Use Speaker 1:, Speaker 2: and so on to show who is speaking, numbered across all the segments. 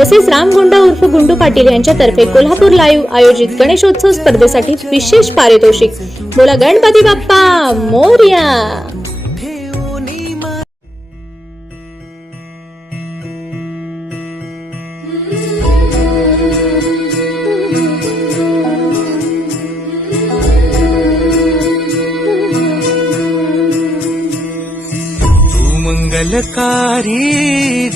Speaker 1: तसेच राम गुंडा उर्फ गुंडू पाटील यांच्यातर्फे कोल्हापूर लाईव्ह आयोजित गणेशोत्सव स्पर्धेसाठी विशेष पारितोषिक. बोला गणपती बाप्पा मोर्या.
Speaker 2: मंगलकारी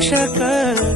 Speaker 2: शकत